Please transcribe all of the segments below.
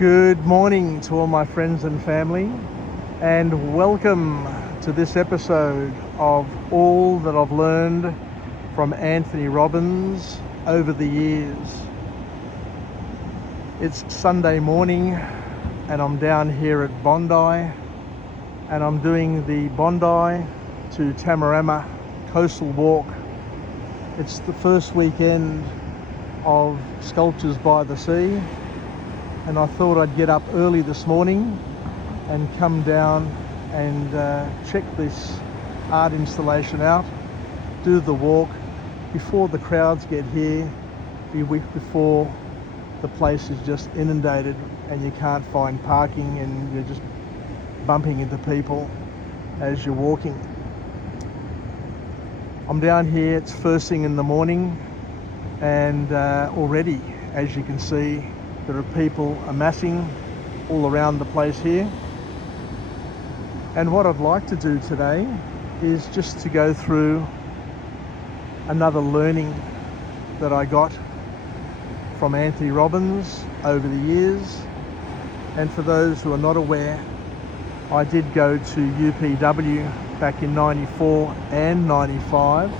Good morning to all my friends and family, and welcome to this episode of all that I've learned from Anthony Robbins over the years. It's Sunday morning and I'm down here at Bondi, and I'm doing the Bondi to Tamarama coastal walk. It's the first weekend of Sculptures by the Sea, and I thought I'd get up early this morning and come down and check this art installation out, do the walk before the crowds get here, before the place is just inundated and you can't find parking and you're just bumping into people as you're walking. I'm down here, it's first thing in the morning, and already, as you can see, there are people amassing all around the place here. And what I'd like to do today is just to go through another learning that I got from Anthony Robbins over the years. And for those who are not aware, I did go to UPW back in 94 and 95,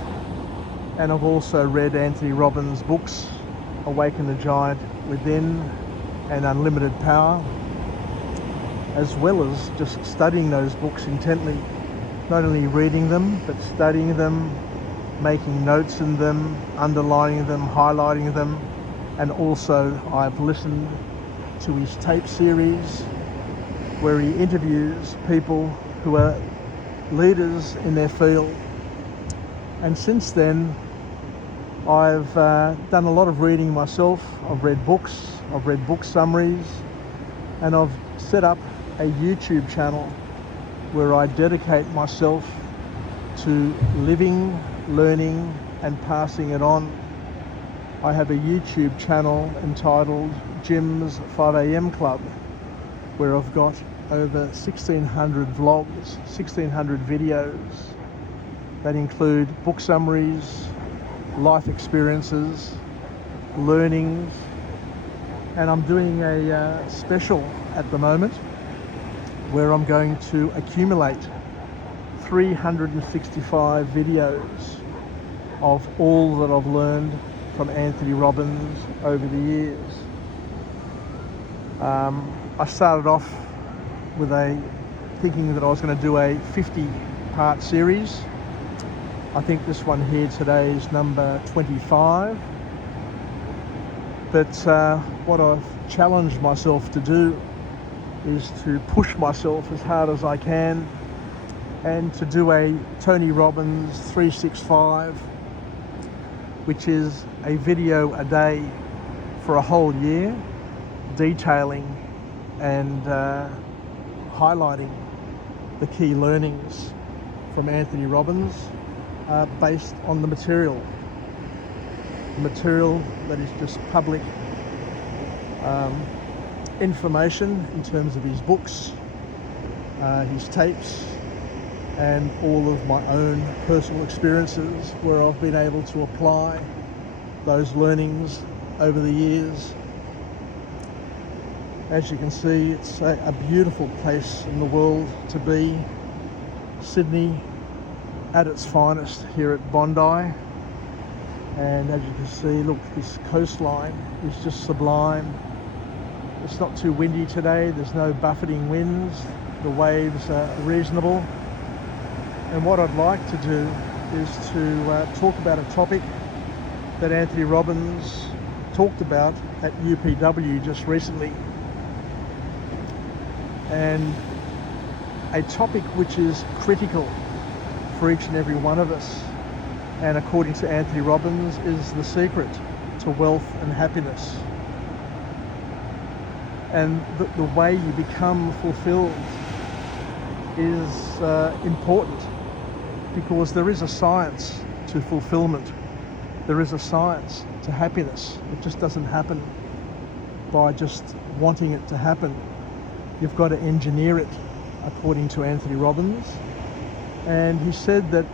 and I've also read Anthony Robbins' books, Awaken the Giant Within and Unlimited Power, as well as just studying those books intently, not only reading them but studying them, making notes in them, underlining them, highlighting them. And also I've listened to his tape series where he interviews people who are leaders in their field. And since then I've done a lot of reading myself. I've read books, I've read book summaries, and I've set up a YouTube channel where I dedicate myself to living, learning and passing it on. I have a YouTube channel entitled Jim's 5am Club, where I've got over 1,600 vlogs, 1,600 videos that include book summaries, life experiences, learnings, and I'm doing a special at the moment where I'm going to accumulate 365 videos of all that I've learned from Anthony Robbins over the years. I started off with thinking that I was going to do a 50-part series. I think this one here today is number 25. But what I've challenged myself to do is to push myself as hard as I can and to do a Tony Robbins 365, which is a video a day for a whole year, detailing and highlighting the key learnings from Anthony Robbins based on the material that is just public information in terms of his books, his tapes, and all of my own personal experiences where I've been able to apply those learnings over the years. As you can see, it's a beautiful place in the world to be. Sydney at its finest here at Bondi. And as you can see, look, this coastline is just sublime. It's not too windy today, there's no buffeting winds, the waves are reasonable. And what I'd like to do is to talk about a topic that Anthony Robbins talked about at UPW just recently. And a topic which is critical for each and every one of us, and according to Anthony Robbins, is the secret to wealth and happiness. And the way you become fulfilled is important, because there is a science to fulfillment. There is a science to happiness. It just doesn't happen by just wanting it to happen. You've got to engineer it, according to Anthony Robbins. And he said that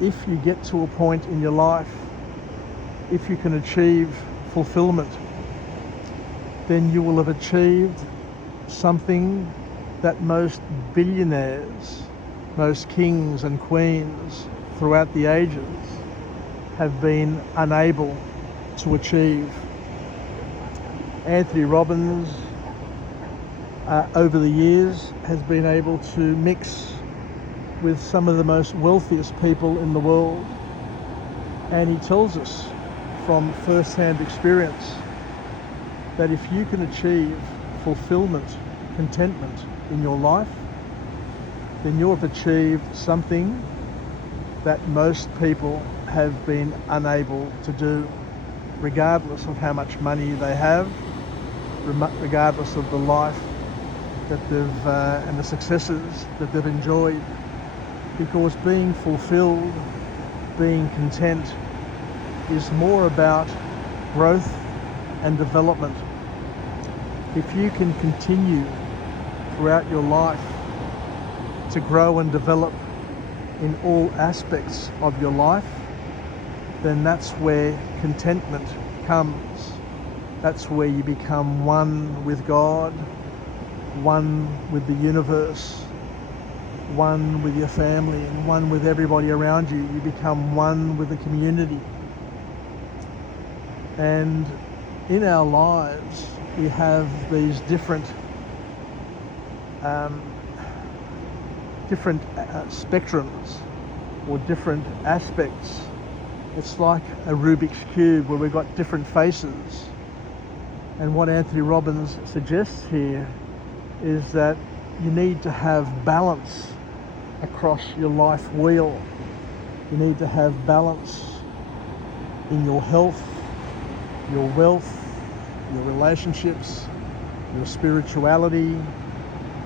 if you get to a point in your life, if you can achieve fulfillment, then you will have achieved something that most billionaires, most kings and queens throughout the ages have been unable to achieve. Anthony Robbins, over the years, has been able to mix with some of the most wealthiest people in the world, and he tells us from first-hand experience that if you can achieve fulfillment, contentment in your life, then you have achieved something that most people have been unable to do, regardless of how much money they have, regardless of the life that they've and the successes that they've enjoyed. Because being fulfilled, being content, is more about growth and development. If you can continue throughout your life to grow and develop in all aspects of your life, then that's where contentment comes. That's where you become one with God, one with the universe, one with your family, and one with everybody around you. You become one with the community. And in our lives, we have these different spectrums or different aspects. It's like a Rubik's Cube where we've got different faces. And what Anthony Robbins suggests here is that you need to have balance across your life wheel. You need to have balance in your health, your wealth, your relationships, your spirituality,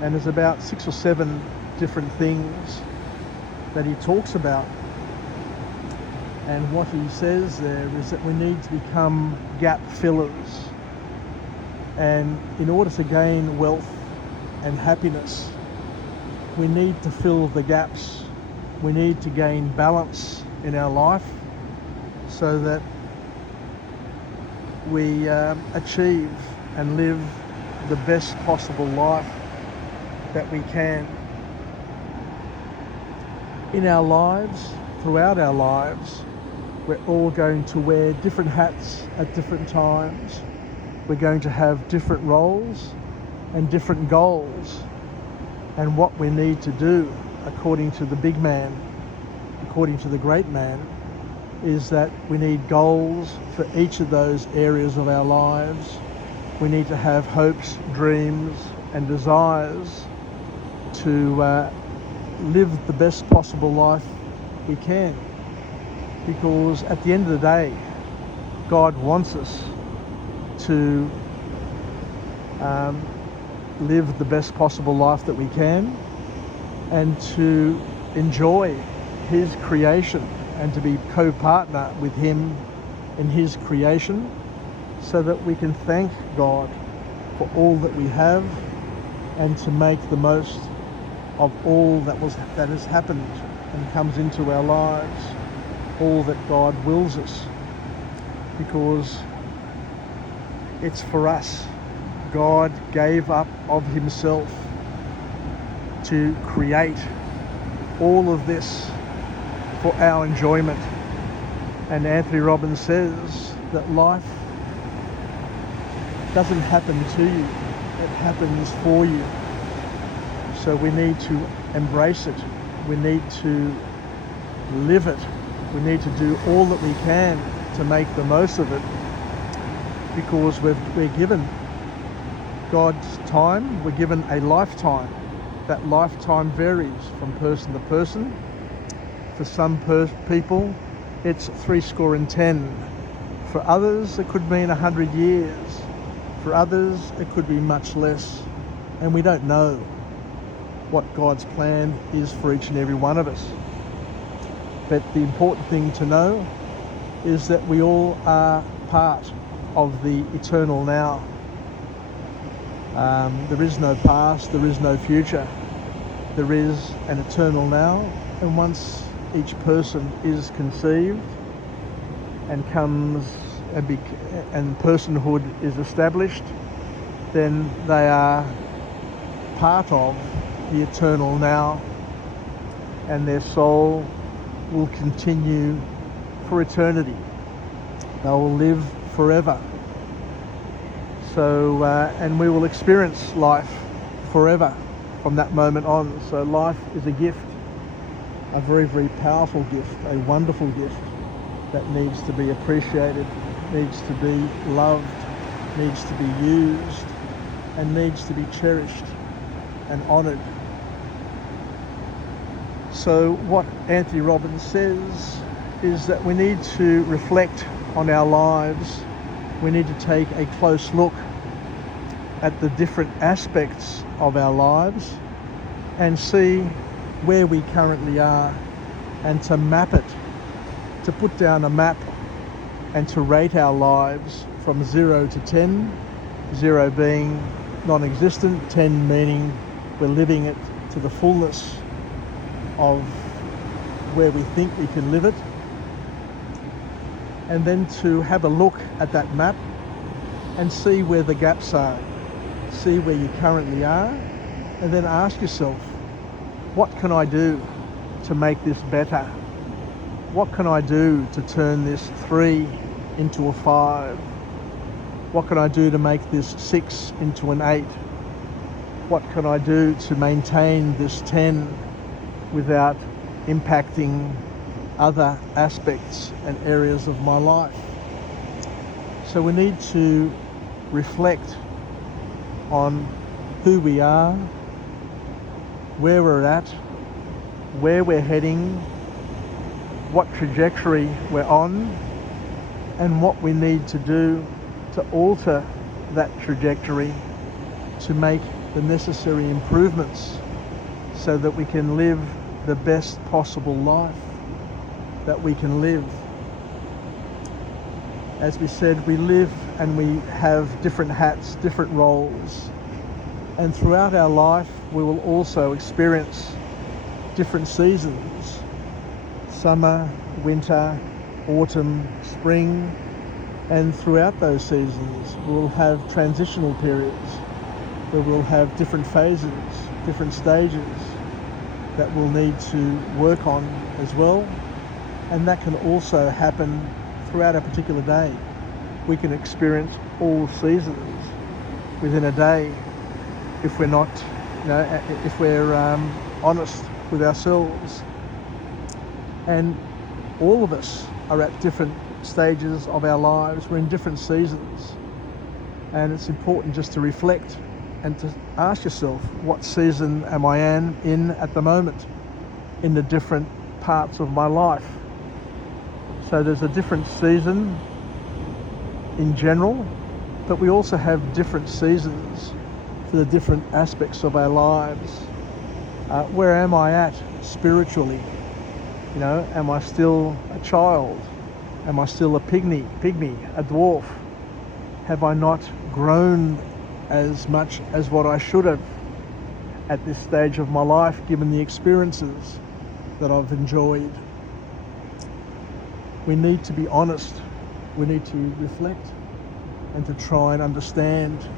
and there's about 6 or 7 different things that he talks about. And what he says there is that we need to become gap fillers. And in order to gain wealth and happiness, we need to fill the gaps. We need to gain balance in our life so that we achieve and live the best possible life that we can. In our lives, throughout our lives, we're all going to wear different hats at different times. We're going to have different roles and different goals. And what we need to do, according to the big man, according to the great man, is that we need goals for each of those areas of our lives. We need to have hopes, dreams, and desires to live the best possible life we can. Because at the end of the day, God wants us to live the best possible life that we can and to enjoy His creation and to be co-partner with Him in His creation so that we can thank God for all that we have and to make the most of all that has happened and comes into our lives, all that God wills us, because it's for us. God gave up of Himself to create all of this for our enjoyment. And Anthony Robbins says that life doesn't happen to you, it happens for you. So we need to embrace it. We need to live it. We need to do all that we can to make the most of it, because we're given God's time. We're given a lifetime. That lifetime varies from person to person. For some people, it's 70. For others, it could mean 100 years. For others, it could be much less. And we don't know what God's plan is for each and every one of us. But the important thing to know is that we all are part of the eternal now. There is no past, there is no future. There is an eternal now, and once each person is conceived and comes and personhood is established, then they are part of the eternal now, and their soul will continue for eternity. They will live forever. So, and we will experience life forever from that moment on. So life is a gift, a very, very powerful gift, a wonderful gift that needs to be appreciated, needs to be loved, needs to be used, and needs to be cherished and honoured. So what Tony Robbins says is that we need to reflect on our lives. We need to take a close look at the different aspects of our lives and see where we currently are, and to map it, to put down a map and to rate our lives from 0 to 10, 0 being non-existent, 10 meaning we're living it to the fullness of where we think we can live it. And then to have a look at that map and see where the gaps are, see where you currently are, and then ask yourself, what can I do to make this better? What can I do to turn this 3 into a 5? What can I do to make this 6 into an 8? What can I do to maintain this 10 without impacting other aspects and areas of my life? So we need to reflect on who we are, where we're at, where we're heading, what trajectory we're on, and what we need to do to alter that trajectory to make the necessary improvements so that we can live the best possible life that we can live. As we said, we live and we have different hats, different roles, and throughout our life we will also experience different seasons: summer, winter, autumn, spring, and throughout those seasons we'll have transitional periods where we'll have different phases, different stages that we'll need to work on as well. And that can also happen throughout a particular day. We can experience all seasons within a day if we're not, if we're honest with ourselves. And all of us are at different stages of our lives. We're in different seasons. And it's important just to reflect and to ask yourself, what season am I in at the moment in the different parts of my life? So there's a different season in general, but we also have different seasons for the different aspects of our lives. Where am I at spiritually? Am I still a child? Am I still a pygmy, a dwarf? Have I not grown as much as what I should have at this stage of my life, given the experiences that I've enjoyed? We need to be honest. We need to reflect and to try and understand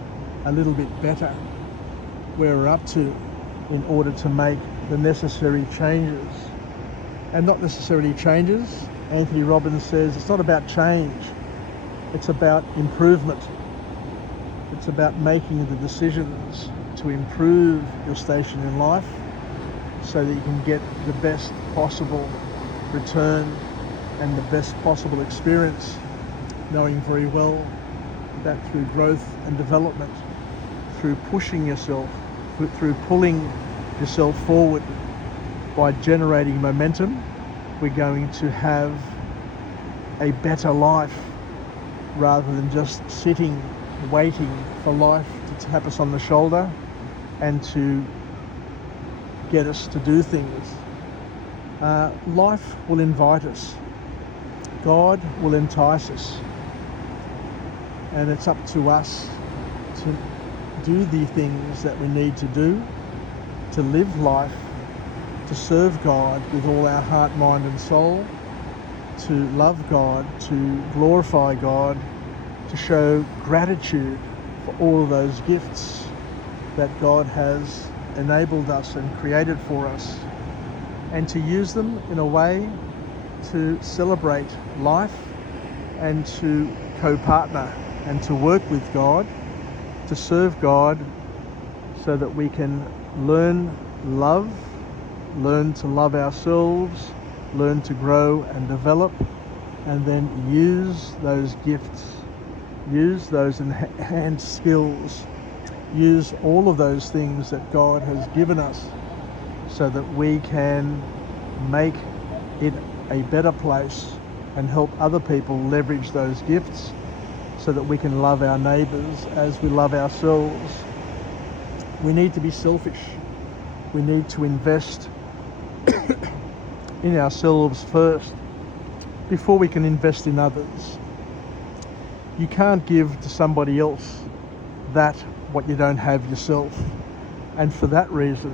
a little bit better where we're up to in order to make the necessary changes. And not necessarily changes. Tony Robbins says it's not about change, it's about improvement. It's about making the decisions to improve your station in life so that you can get the best possible return and the best possible experience, knowing very well that through growth and development, through pushing yourself, through pulling yourself forward by generating momentum, we're going to have a better life rather than just sitting waiting for life to tap us on the shoulder and to get us to do things. Life will invite us. God will entice us. And it's up to us to do the things that we need to do, to live life, to serve God with all our heart, mind and soul, to love God, to glorify God, to show gratitude for all of those gifts that God has enabled us and created for us, and to use them in a way to celebrate life and to co-partner and to work with God, to serve God, so that we can learn to love ourselves, learn to grow and develop, and then use those gifts, use those enhanced skills, use all of those things that God has given us, so that we can make it a better place and help other people leverage those gifts, so that we can love our neighbours as we love ourselves. We need to be selfish. We need to invest in ourselves first before we can invest in others. You can't give to somebody else what you don't have yourself. And for that reason,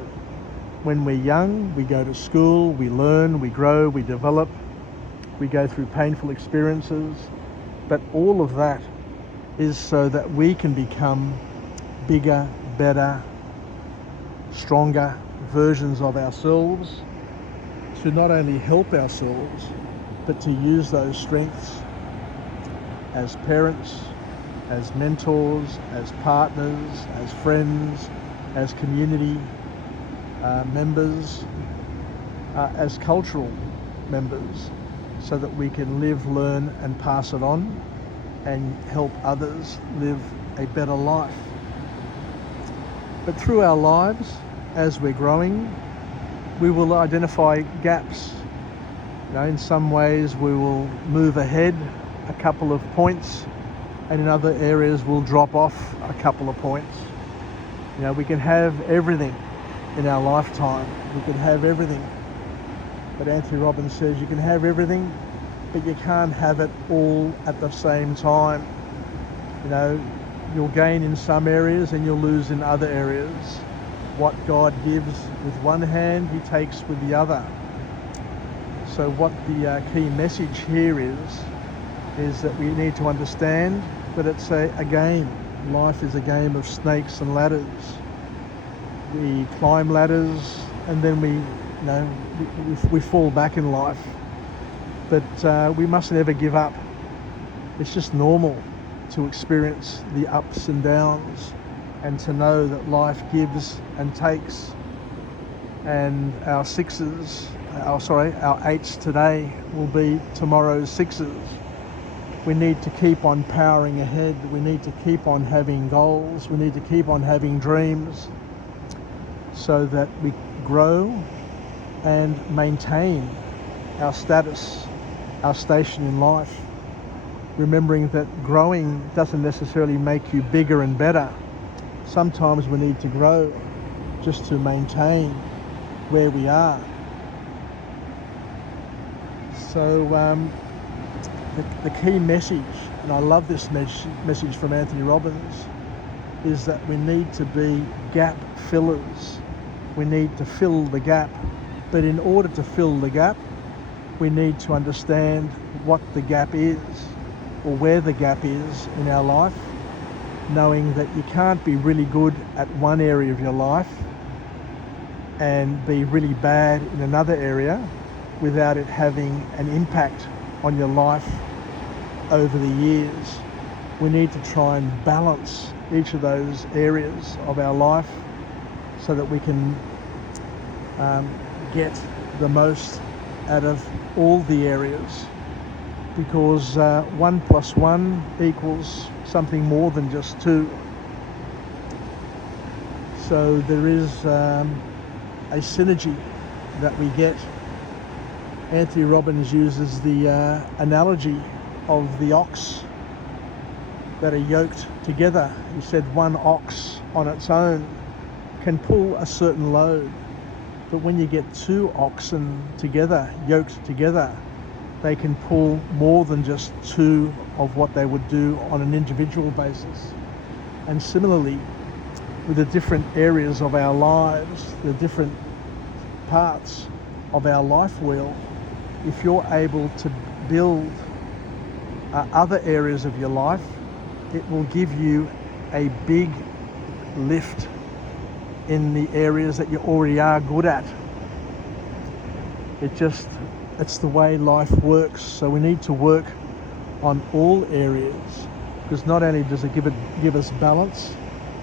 when we're young, we go to school, we learn, we grow, we develop, we go through painful experiences, but all of that is so that we can become bigger, better, stronger versions of ourselves, to not only help ourselves, but to use those strengths as parents, as mentors, as partners, as friends, as community members, as cultural members, so that we can live, learn and pass it on and help others live a better life. But through our lives, as we're growing, we will identify gaps. In some ways we will move ahead a couple of points, and in other areas we'll drop off a couple of points. We can have everything in our lifetime. We can have everything. But Tony Robbins says you can have everything, but you can't have it all at the same time. You'll gain in some areas and you'll lose in other areas. What God gives with one hand, he takes with the other. So what the key message here is that we need to understand that it's a game. Life is a game of snakes and ladders. We climb ladders and then we fall back in life. But we mustn't ever give up. It's just normal to experience the ups and downs, and to know that life gives and takes, and our eights today will be tomorrow's sixes. We need to keep on powering ahead. We need to keep on having goals. We need to keep on having dreams, so that we grow and maintain our status, our station in life. Remembering that growing doesn't necessarily make you bigger and better. Sometimes we need to grow just to maintain where we are. So the key message, and I love this message from Tony Robbins, is that we need to be gap fillers. We need to fill the gap. But in order to fill the gap, we need to understand what the gap is, or where the gap is in our life, knowing that you can't be really good at one area of your life and be really bad in another area without it having an impact on your life over the years. We need to try and balance each of those areas of our life so that we can get the most out of all the areas, because 1 + 1 equals something more than just 2. So there is a synergy that we get. Tony Robbins uses the analogy of the ox that are yoked together. He said one ox on its own can pull a certain load, but when you get 2 oxen together, yoked together, they can pull more than just 2 of what they would do on an individual basis. And similarly, with the different areas of our lives, the different parts of our life wheel, if you're able to build other areas of your life, it will give you a big lift in the areas that you already are good at. It's the way life works. So we need to work on all areas, because not only does it give us balance,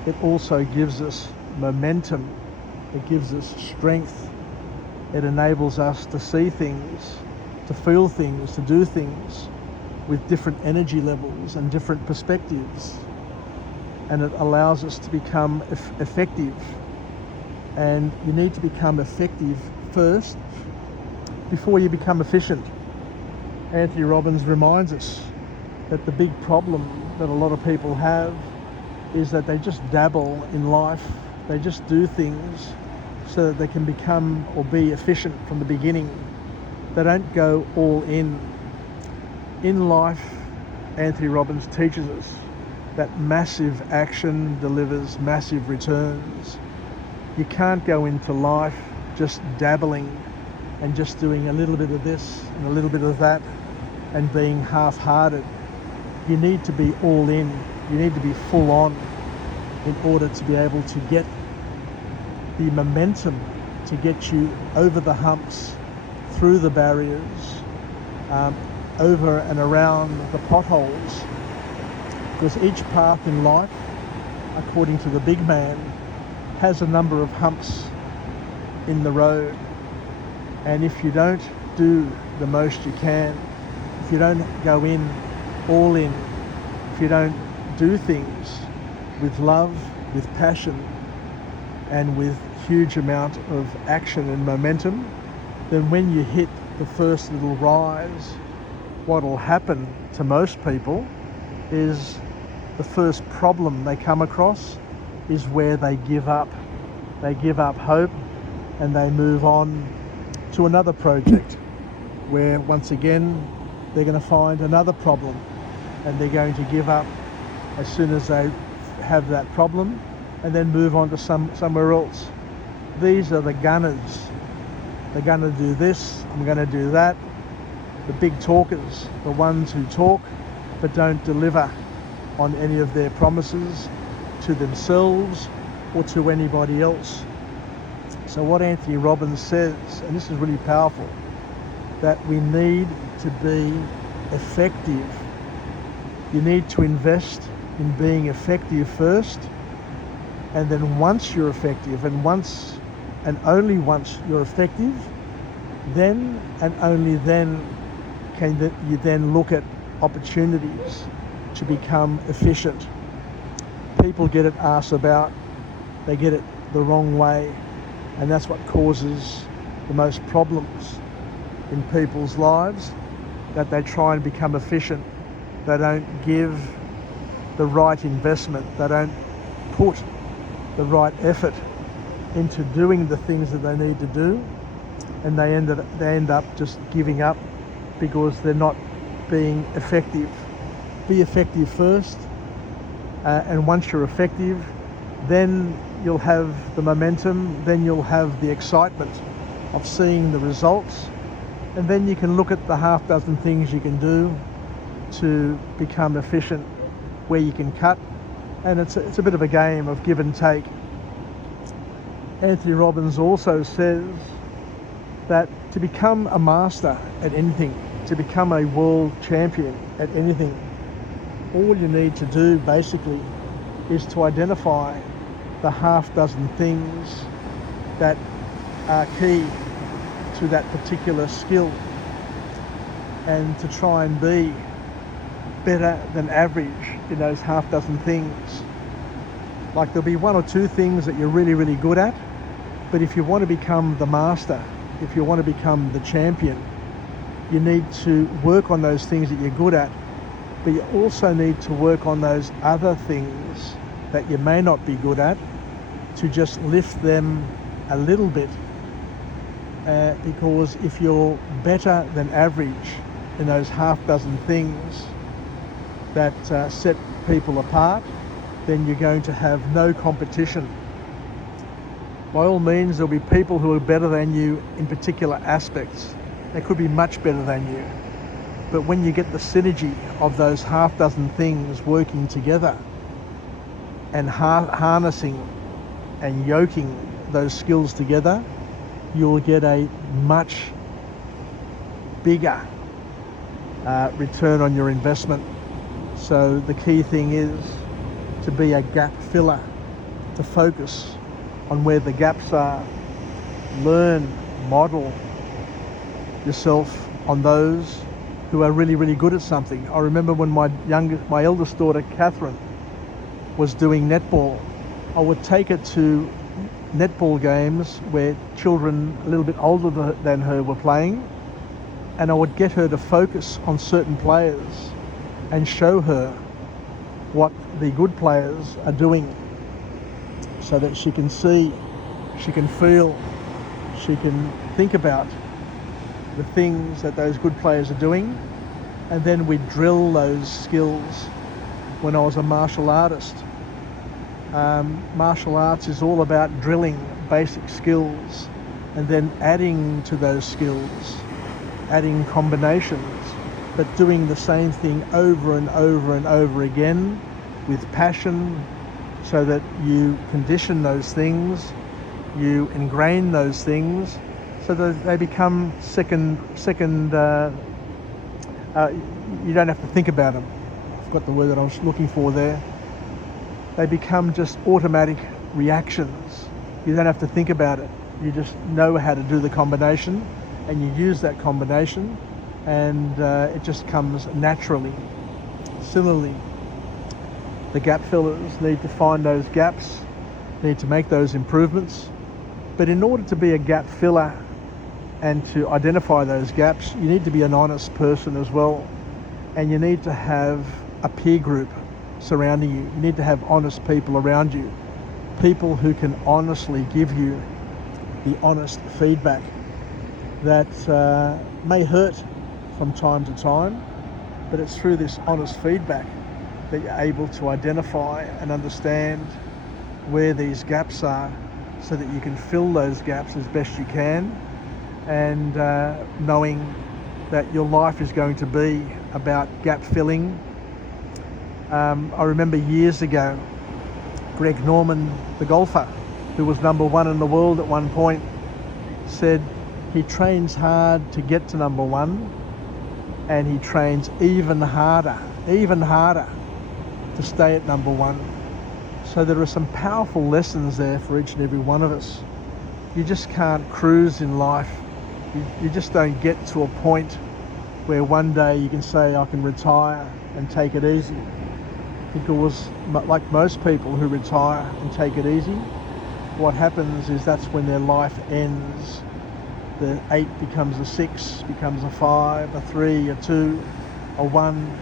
it also gives us momentum. It gives us strength. It enables us to see things, to feel things, to do things with different energy levels and different perspectives. And it allows us to become effective. And you need to become effective first before you become efficient. Tony Robbins reminds us that the big problem that a lot of people have is that they just dabble in life. They just do things so that they can become or be efficient from the beginning. They don't go all in. In life, Tony Robbins teaches us that massive action delivers massive returns. You can't go into life just dabbling and just doing a little bit of this and a little bit of that and being half-hearted. You need to be all in. You need to be full on in order to be able to get the momentum to get you over the humps, through the barriers, over and around the potholes. Because each path in life, according to the big man, has a number of humps in the road. And if you don't do the most you can, if you don't go in, all in, if you don't do things with love, with passion, and with huge amount of action and momentum, then when you hit the first little rise, what will happen to most people is the first problem they come across is where they give up. They give up hope and they move on to another project where once again they're going to find another problem and they're going to give up as soon as they have that problem and then move on to somewhere else. These are the gunners. They're going to do this, I'm going to do that. The big talkers, the ones who talk but don't deliver on any of their promises to themselves or to anybody else. So what Tony Robbins says, and this is really powerful, that we need to be effective. You need to invest in being effective first, and then once you're effective, and once and only once you're effective, then and only then can you then look at opportunities to become efficient. People get it arse about, they get it the wrong way, and that's what causes the most problems in people's lives, that they try and become efficient. They don't give the right investment, they don't put the right effort into doing the things that they need to do, and they end up just giving up because they're not being effective. Be effective first, and once you're effective, then you'll have the momentum, then you'll have the excitement of seeing the results, and then you can look at the half dozen things you can do to become efficient, where you can cut, and it's a bit of a game of give and take. Tony Robbins also says that to become a master at anything, to become a world champion at anything, all you need to do basically is to identify the half dozen things that are key to that particular skill, and to try and be better than average in those half dozen things. Like there'll be one or two things that you're really, really good at, but if you want to become the master, if you want to become the champion, you need to work on those things that you're good at, but you also need to work on those other things that you may not be good at, to just lift them a little bit, because if you're better than average in those half dozen things that set people apart, then you're going to have no competition. By all means, there'll be people who are better than you in particular aspects. They could be much better than you. But when you get the synergy of those half dozen things working together and harnessing and yoking those skills together, you'll get a much bigger return on your investment. So the key thing is to be a gap filler, to focus on where the gaps are, learn, model yourself on those who are really, really good at something. I remember when my eldest daughter, Catherine, was doing netball, I would take her to netball games where children a little bit older than her were playing, and I would get her to focus on certain players and show her what the good players are doing, so that she can see, she can feel, she can think about the things that those good players are doing. And then we drill those skills. When I was a martial artist, martial arts is all about drilling basic skills and then adding to those skills, adding combinations, but doing the same thing over and over and over again with passion, so that you condition those things, you ingrain those things, so that they become you don't have to think about them. I forgot the word that I was looking for there. They become just automatic reactions. You don't have to think about it. You just know how to do the combination, and you use that combination, and it just comes naturally. Similarly, the gap fillers need to find those gaps, need to make those improvements. But in order to be a gap filler and to identify those gaps, you need to be an honest person as well. And you need to have a peer group surrounding you. You need to have honest people around you. People who can honestly give you the honest feedback that may hurt from time to time, but it's through this honest feedback that you're able to identify and understand where these gaps are, so that you can fill those gaps as best you can, and knowing that your life is going to be about gap filling. I remember years ago, Greg Norman, the golfer, who was number one in the world at one point, said he trains hard to get to number one, and he trains even harder to stay at number one. So there are some powerful lessons there for each and every one of us. You just can't cruise in life. You just don't get to a point where one day you can say, I can retire and take it easy. Because like most people who retire and take it easy, what happens is that's when their life ends. The 8 becomes a 6, becomes a 5, a 3, a 2, a 1,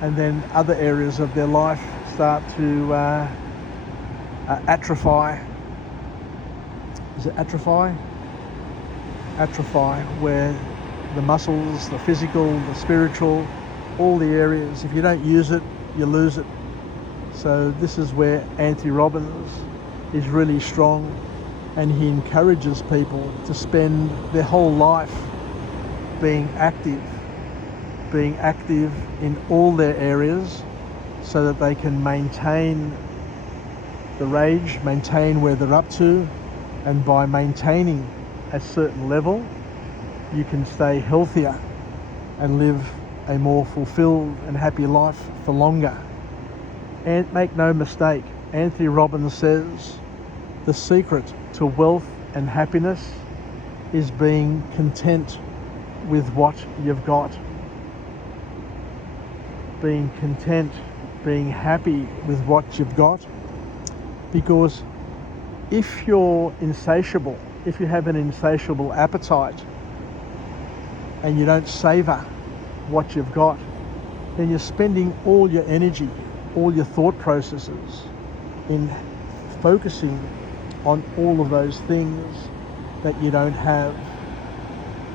and then other areas of their life start to atrophy. Is it atrophy? Atrophy, where the muscles, the physical, the spiritual, all the areas, if you don't use it, you lose it. So this is where Tony Robbins is really strong, and he encourages people to spend their whole life being active in all their areas, so that they can maintain the rage, maintain where they're up to, and by maintaining a certain level, you can stay healthier and live a more fulfilled and happy life for longer. And make no mistake, Tony Robbins says the secret to wealth and happiness is being content with what you've got. Being content, being happy with what you've got. Because if you're insatiable, if you have an insatiable appetite and you don't savor what you've got, then you're spending all your energy, all your thought processes in focusing on all of those things that you don't have.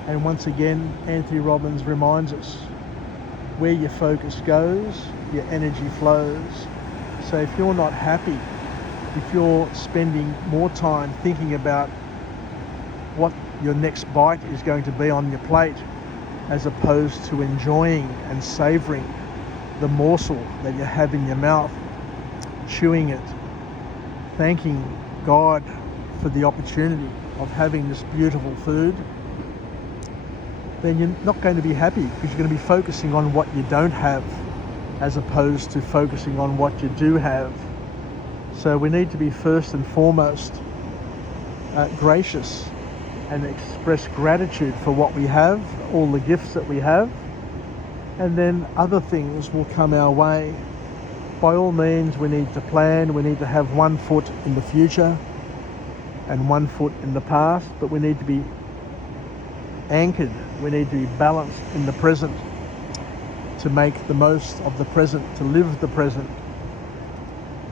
And once again, Tony Robbins reminds us, where your focus goes, your energy flows. So if you're not happy, if you're spending more time thinking about what your next bite is going to be on your plate, as opposed to enjoying and savouring the morsel that you have in your mouth, chewing it, thanking God for the opportunity of having this beautiful food, then you're not going to be happy, because you're going to be focusing on what you don't have as opposed to focusing on what you do have. So we need to be first and foremost gracious and express gratitude for what we have, all the gifts that we have, and then other things will come our way. By all means, we need to plan, we need to have one foot in the future and one foot in the past, but we need to be anchored, we need to be balanced in the present, to make the most of the present, to live the present,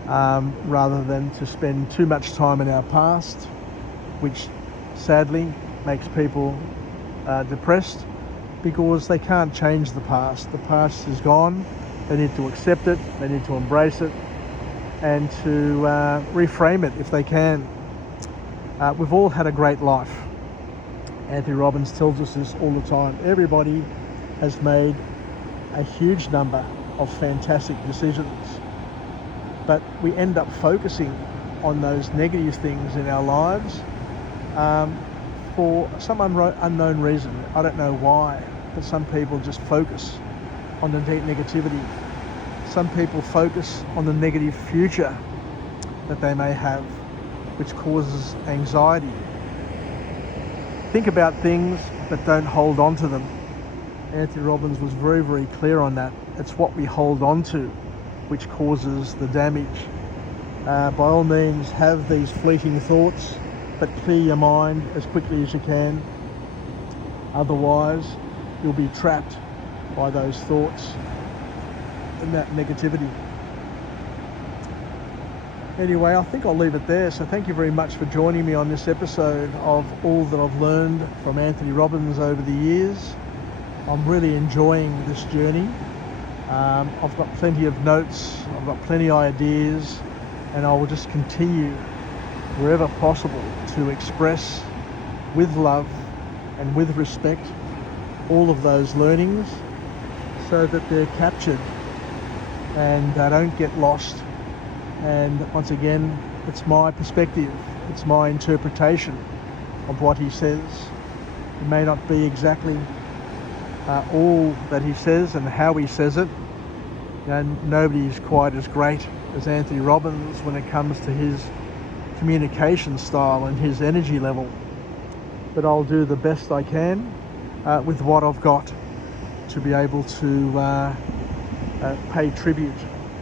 rather than to spend too much time in our past, which sadly makes people depressed, because they can't change the past. The past is gone. They need to accept it, they need to embrace it, and to reframe it if they can. We've all had a great life. Anthony Robbins tells us this all the time. Everybody has made a huge number of fantastic decisions, but we end up focusing on those negative things in our lives for some unknown reason. I don't know why, but some people just focus on the negativity. Some people focus on the negative future that they may have, which causes anxiety. Think about things, but don't hold on to them. Anthony Robbins was very, very clear on that. It's what we hold on to which causes the damage. By all means, have these fleeting thoughts, but clear your mind as quickly as you can. Otherwise, you'll be trapped by those thoughts and that negativity. Anyway, I think I'll leave it there. So thank you very much for joining me on this episode of all that I've learned from Anthony Robbins over the years. I'm really enjoying this journey. I've got plenty of notes, I've got plenty of ideas, and I will just continue wherever possible to express with love and with respect all of those learnings, so that they're captured and they don't get lost. And once again, it's my perspective, it's my interpretation of what he says. It may not be exactly all that he says and how he says it, and nobody's quite as great as Anthony Robbins when it comes to his communication style and his energy level. But I'll do the best I can with what I've got to be able to pay tribute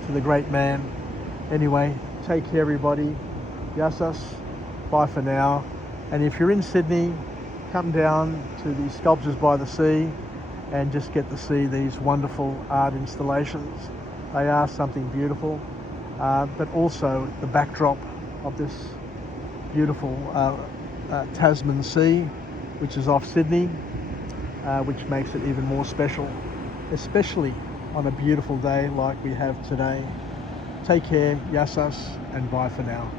to the great man. Anyway, take care everybody. Yassas. Bye for now. And if you're in Sydney, come down to the Sculptures by the Sea and just get to see these wonderful art installations. They are something beautiful, but also the backdrop of this beautiful Tasman Sea, which is off Sydney, which makes it even more special, especially on a beautiful day like we have today. Take care, yassas, and bye for now.